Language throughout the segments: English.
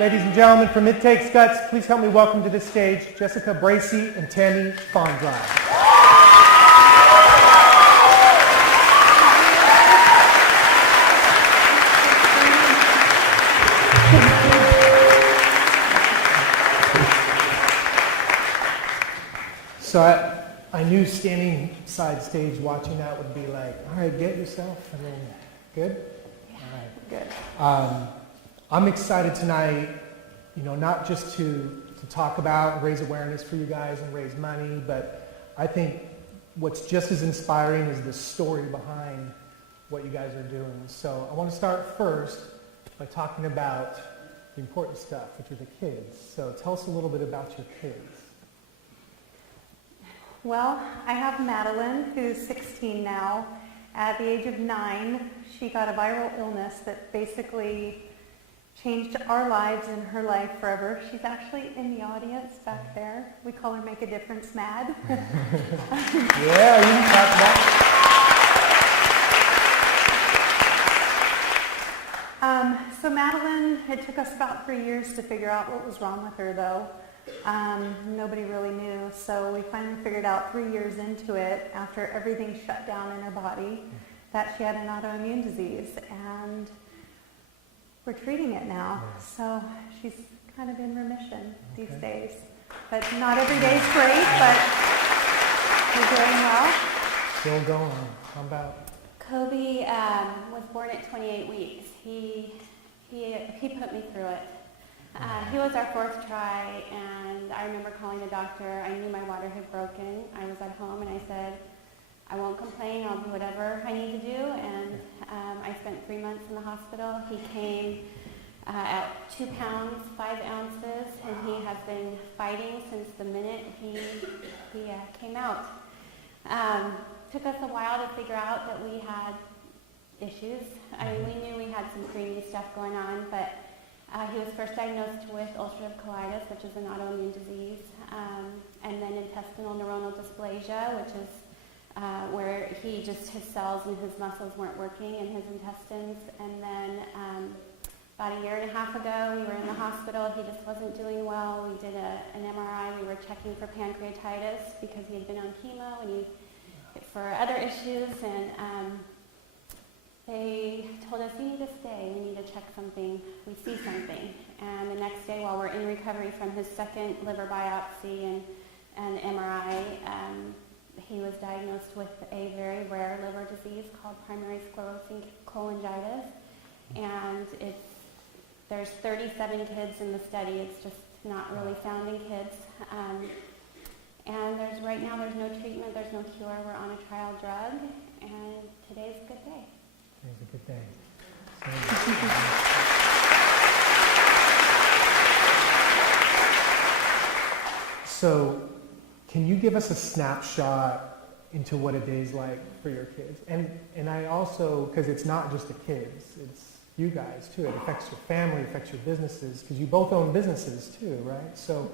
Ladies and gentlemen, from It Takes Guts, please help me welcome to this stage Jessica, Bracy, and Tami Fandrei. So I knew standing side stage watching that would be like, all right, get yourself, and then, good? Yeah, all right. good. I'm excited tonight, not just to talk about and raise awareness for you guys and raise money, but I think what's just as inspiring is the story behind what you guys are doing. So I want to start first by talking about the important stuff, which are the kids. So tell us a little bit about your kids. Well, I have Madeline, who's 16 now. At the age of 9, she got a viral illness that basically changed our lives and her life forever. She's actually in the audience back there. We call her Make a Difference Mad. Yeah, you can talk about So Madeline, it took us about 3 years to figure out what was wrong with her, though. Nobody really knew, so we finally figured out 3 years into it, after everything shut down in her body, that she had an autoimmune disease, and we're treating it now. So she's kind of in remission these days. But not every day is great, but we're doing well. Still going. How about? Kobe was born at 28 weeks. He put me through it. He was our fourth try, and I remember calling the doctor. I knew my water had broken. I was at home, and I said, I won't complain. I'll do whatever I need to do. And I spent 3 months in the hospital. He came at 2 pounds, 5 ounces, and he has been fighting since the minute he came out. Took us a while to figure out that we had issues. I mean, we knew we had some preemie stuff going on, but he was first diagnosed with ulcerative colitis, which is an autoimmune disease, and then intestinal neuronal dysplasia, which is where his cells and his muscles weren't working in his intestines. And then about a year and a half ago, we were in the hospital. He just wasn't doing well. We did an MRI. We were checking for pancreatitis because he had been on chemo and for other issues. And they told us, you need to stay. We need to check something. We see something. And the next day, while we're in recovery from his second liver biopsy and MRI, he was diagnosed with a very rare liver disease called primary sclerosing cholangitis, and there's 37 kids in the study. It's just not really found in kids, and right now there's no treatment, there's no cure. We're on a trial drug, and today's a good day. Today's a good day. So, can you give us a snapshot into what a day's like for your kids? And I also, because it's not just the kids, it's you guys too. It affects your family, it affects your businesses, because you both own businesses too, right? So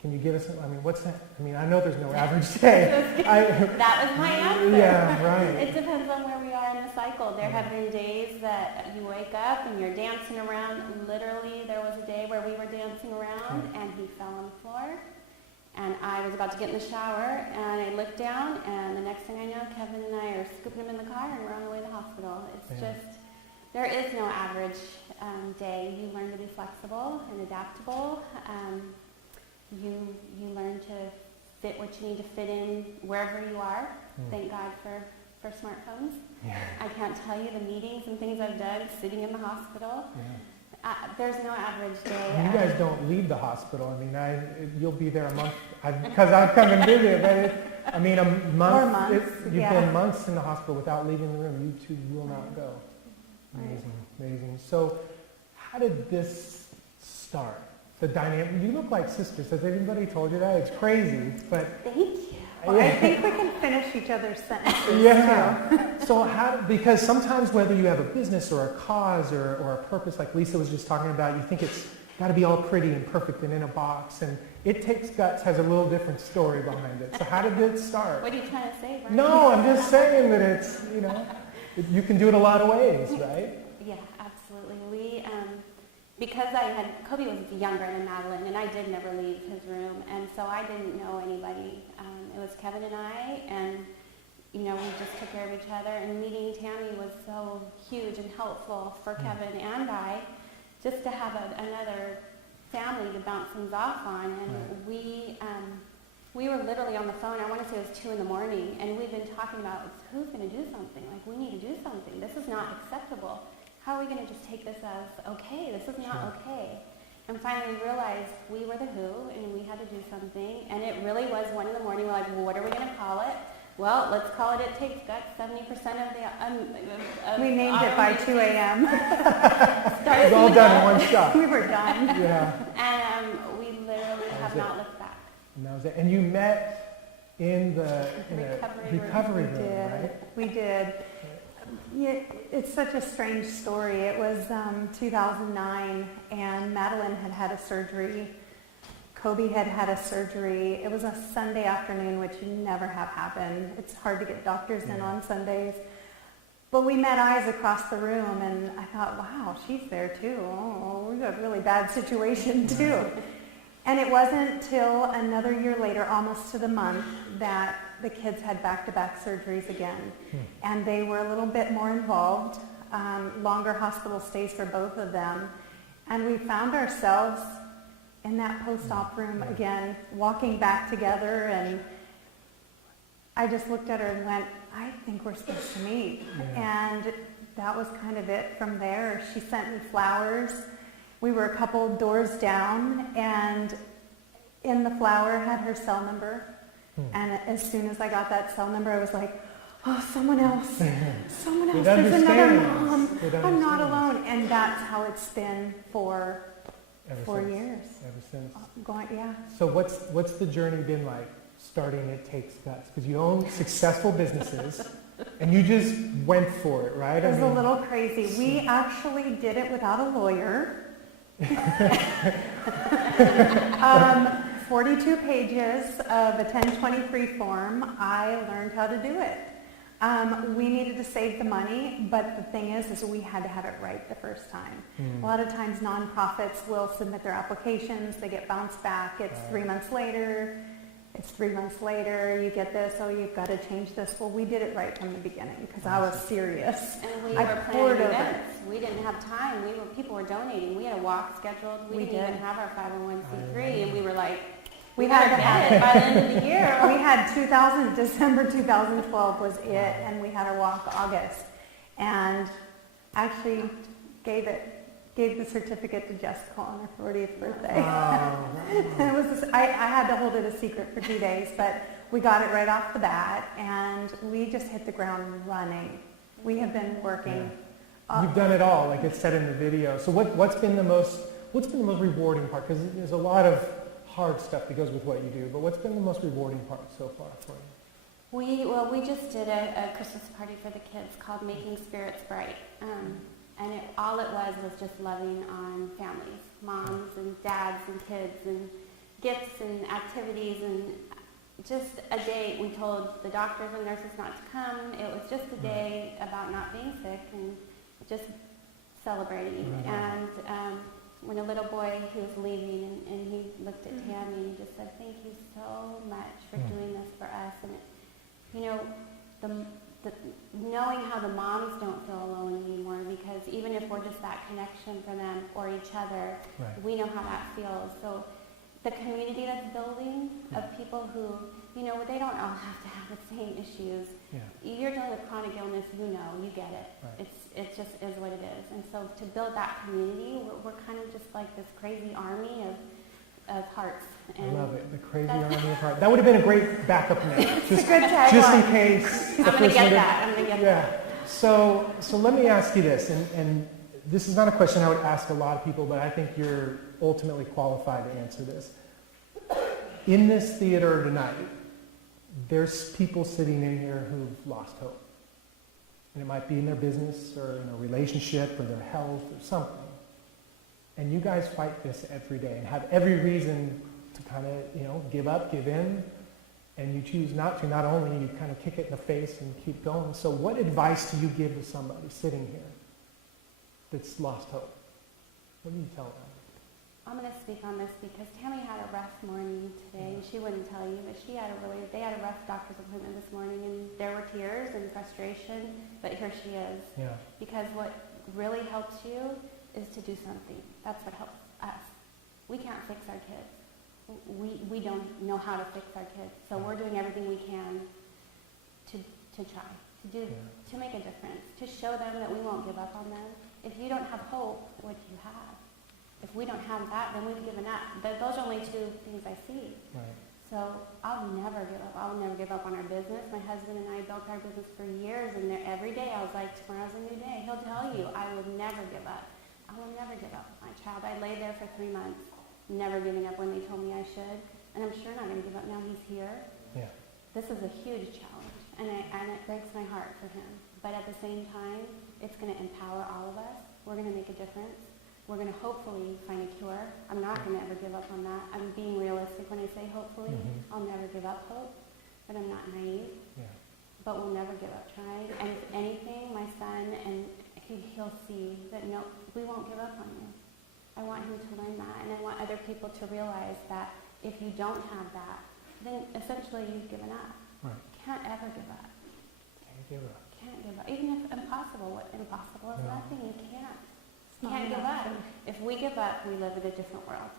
can you give us, what's that? I know there's no average day. That was my answer. Yeah, right. It depends on where we are in the cycle. There have been days that you wake up and you're dancing around. Literally, there was a day where we were dancing around and he fell on the floor. And I was about to get in the shower, and I looked down, and the next thing I know, Kevin and I are scooping him in the car, and we're on the way to the hospital. It's just, there is no average day. You learn to be flexible and adaptable. You learn to fit what you need to fit in wherever you are. Thank God for smartphones. Yeah. I can't tell you the meetings and things I've done sitting in the hospital. Yeah. There's no average day. You guys don't leave the hospital. You'll be there a month, because I've come and visit, but a month. Or months, You've been months in the hospital without leaving the room. You two will not go. Amazing, amazing. So, how did this start? The dynamic. You look like sisters. Has anybody told you that? It's crazy, but. Thank you. Well, I think we can finish each other's sentences. Yeah. So because sometimes whether you have a business or a cause or a purpose, like Lisa was just talking about, you think it's got to be all pretty and perfect and in a box. And It Takes Guts has a little different story behind it. So how did it start? What are you trying to say, Brian? No, I'm just saying that it's, you can do it a lot of ways, right? Yeah, absolutely. We because Kobe was younger than Madeline, and I did never leave his room, and so I didn't know anybody. It was Kevin and I, and we just took care of each other, and meeting Tami was so huge and helpful for Kevin and I, just to have another family to bounce things off on, and we were literally on the phone. I want to say it was 2 a.m, and we've been talking about who's going to do something. Like, we need to do something. This is not acceptable. How are we going to just take this as okay? This is not okay. And finally we realized we were the who, and we had to do something. And it really was 1 a.m. We're like, well, what are we going to call it? Well, let's call it It Takes Guts. 70% of the... we named it by 2 a.m. It was all done in one shot. We were done. Yeah. And we literally have not looked back. And that was it. And you met in the recovery room, right? We did. Yeah, it's such a strange story. It was 2009, and Madeline had a surgery. Kobe had a surgery. It was a Sunday afternoon, which never have happened. It's hard to get doctors in on Sundays. But we met eyes across the room, and I thought, wow, she's there too. Oh, we've got a really bad situation too. And it wasn't till another year later, almost to the month, that the kids had back-to-back surgeries again. And they were a little bit more involved, longer hospital stays for both of them. And we found ourselves in that post-op room again, walking back together, and I just looked at her and went, I think we're supposed to meet. And that was kind of it from there. She sent me flowers. We were a couple doors down, and in the flower had her cell number. And as soon as I got that cell number, I was like, oh, someone else. Someone else. There's another mom. I'm not alone. And that's how it's been for 4 years. Ever since. Yeah. So what's the journey been like, starting It Takes Guts? Because you own successful businesses, and you just went for it, right? It was a little crazy. We actually did it without a lawyer. 42 pages of a 1023 form. I learned how to do it. We needed to save the money, but the thing is we had to have it right the first time. A lot of times nonprofits will submit their applications, they get bounced back, it's 3 months later, you get this, oh, you've got to change this. Well, we did it right from the beginning because I was serious. And we were planning events. We didn't have time. People were donating. We had a walk scheduled. We didn't even have our 501c3, and we were like, we had to have it by the end of the year. We had December 2012 was it, and we had our walk August, and actually gave the certificate to Jessica on her 40th birthday. It was I had to hold it a secret for 2 days, but we got it right off the bat, and we just hit the ground running. We have been working. You've done it all, like it said in the video. So what's been the most rewarding part? Because there's a lot of hard stuff that goes with what you do, but what's been the most rewarding part so far for you? We just did a Christmas party for the kids called Making Spirits Bright. And all it was just loving on families, moms and dads and kids, and gifts and activities, and just a day. We told the doctors and nurses not to come. It was just a day about not being sick and just celebrating. And when a little boy, he was leaving, and he looked at Tami and he just said, thank you so much for doing this for us. And knowing how the moms don't feel alone anymore, because even if we're just that connection for them or each other, we know how that feels. So the community that's building of people who, they don't all have to have the same issues. You're dealing with chronic illness, you get it. It just is what it is. And so to build that community, we're kind of just like this crazy army of hearts. And I love it, the crazy army of hearts. That would have been a great backup name. It's a good tagline. Just in case. I'm going to get that. So let me ask you this, and this is not a question I would ask a lot of people, but I think you're ultimately qualified to answer this. In this theater tonight, there's people sitting in here who've lost hope. And it might be in their business or in a relationship or their health or something. And you guys fight this every day and have every reason to kind of, give up, give in, and you choose not to. Not only you kind of kick it in the face and keep going. So what advice do you give to somebody sitting here that's lost hope? What do you tell them? I'm going to speak on this because Tami had a rough morning today, and she wouldn't tell you, but they had a rough doctor's appointment this morning, and there were tears and frustration, but here she is. Yeah. Because what really helps you is to do something. That's what helps us. We can't fix our kids. We don't know how to fix our kids, so we're doing everything we can to try, to make a difference, to show them that we won't give up on them. If you don't have hope, what do you have? If we don't have that, then we've given up. Those are only two things I see. Right. So I'll never give up. I'll never give up on our business. My husband and I built our business for years, and every day I was like, tomorrow's a new day. He'll tell you, I will never give up. I will never give up my child. I lay there for 3 months, never giving up when they told me I should, and I'm sure not going to give up now he's here. Yeah. This is a huge challenge, and it breaks my heart for him. But at the same time, it's going to empower all of us. We're going to make a difference. We're going to hopefully find a cure. I'm not going to ever give up on that. I'm being realistic when I say hopefully. Mm-hmm. I'll never give up hope, but I'm not naive. Yeah. But we'll never give up trying. And if anything, my son, and he'll see that no, we won't give up on you. I want him to learn that, and I want other people to realize that if you don't have that, then essentially you've given up. Right. Can't ever give up. Can't give up. Can't give up. Even if impossible is No. nothing, you can't. Not Can't give enough. up. If we give up, we live in a different world.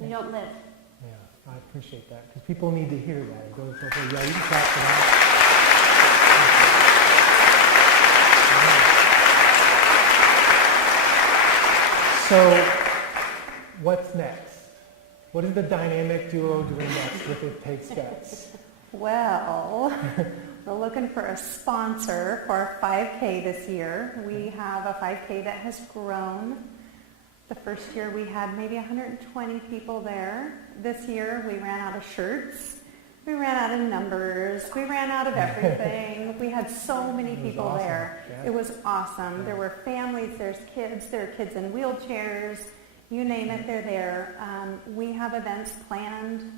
We don't live. Yeah, I appreciate that because people need to hear that. It goes over. Yeah, you can clap for that. So, what's next? What is the dynamic duo doing next with It Takes Guts? Well, we're looking for a sponsor for our 5K this year. We have a 5K that has grown. The first year we had maybe 120 people there. This year we ran out of shirts. We ran out of numbers. We ran out of everything. We had so many people awesome. there. Yeah. It was awesome. Yeah. There were families, there's kids, there are kids in wheelchairs. You name it, they're there. We have events planned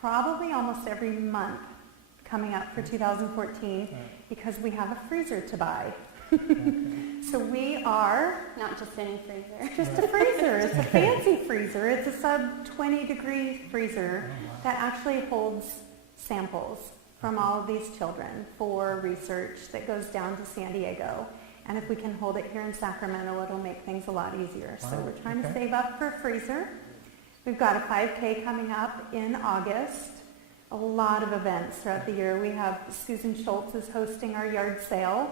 probably almost every month coming up for 2014 because we have a freezer to buy. So we are Not just any freezer. just a freezer. It's a fancy freezer. It's a sub 20 degree freezer that actually holds samples from all of these children for research that goes down to San Diego. And if we can hold it here in Sacramento, it'll make things a lot easier. So Wow. we're trying to Okay. save up for a freezer. We've got a 5K coming up in August. A lot of events throughout the year. We have Susan Schultz is hosting our yard sale.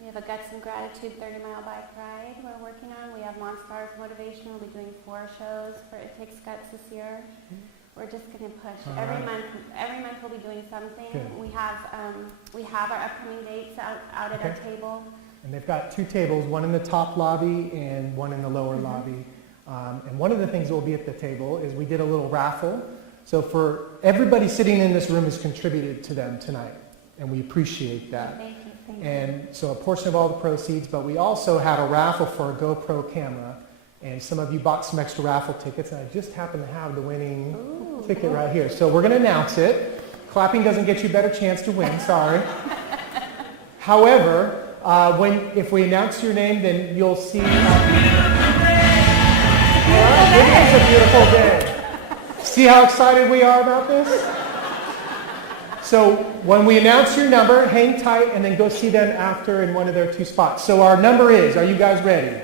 We have a Guts and Gratitude 30-mile bike ride we're working on. We have Monstars Motivation. We'll be doing 4 shows for It Takes Guts this year. We're just going to push. All Every right. month we'll be doing something. Good. We have our upcoming dates out at our Okay. table. And they've got 2 tables, one in the top lobby and one in the lower lobby. And one of the things that will be at the table is we did a little raffle. So for everybody sitting in this room has contributed to them tonight, and we appreciate that. Thank you. Thank you. And so a portion of all the proceeds, but we also had a raffle for a GoPro camera, and some of you bought some extra raffle tickets, and I just happen to have the winning ticket right here. So we're going to announce it. Clapping doesn't get you a better chance to win, sorry. However, if we announce your name, then you'll see. It is a beautiful day. See how excited we are about this? So when we announce your number, hang tight and then go see them after in one of their 2 spots. So our number is, are you guys ready?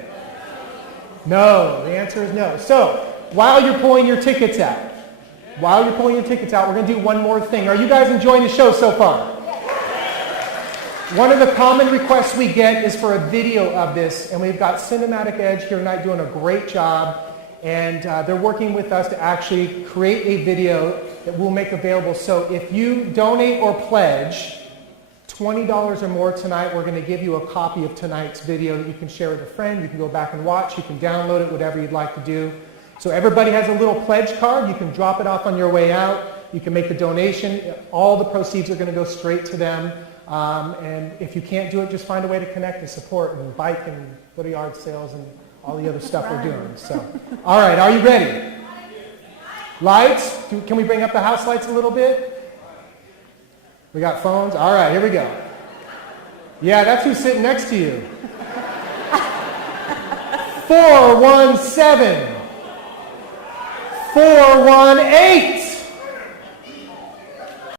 No, the answer is no. So while you're pulling your tickets out, we're going to do one more thing. Are you guys enjoying the show so far? One of the common requests we get is for a video of this, and we've got Cinematic Edge here tonight doing a great job, and they're working with us to actually create a video that we'll make available. So if you donate or pledge $20 or more tonight, we're going to give you a copy of tonight's video that you can share with a friend. You can go back and watch. You can download it, whatever you'd like to do. So everybody has a little pledge card. You can drop it off on your way out. You can make a donation. All the proceeds are going to go straight to them. And if you can't do it, just find a way to connect and support and bike and go to yard sales and all the other stuff we're doing. So, all right, are you ready? Lights? Can we bring up the house lights a little bit? We got phones? All right, here we go. Yeah, that's who's sitting next to you. 417. 418.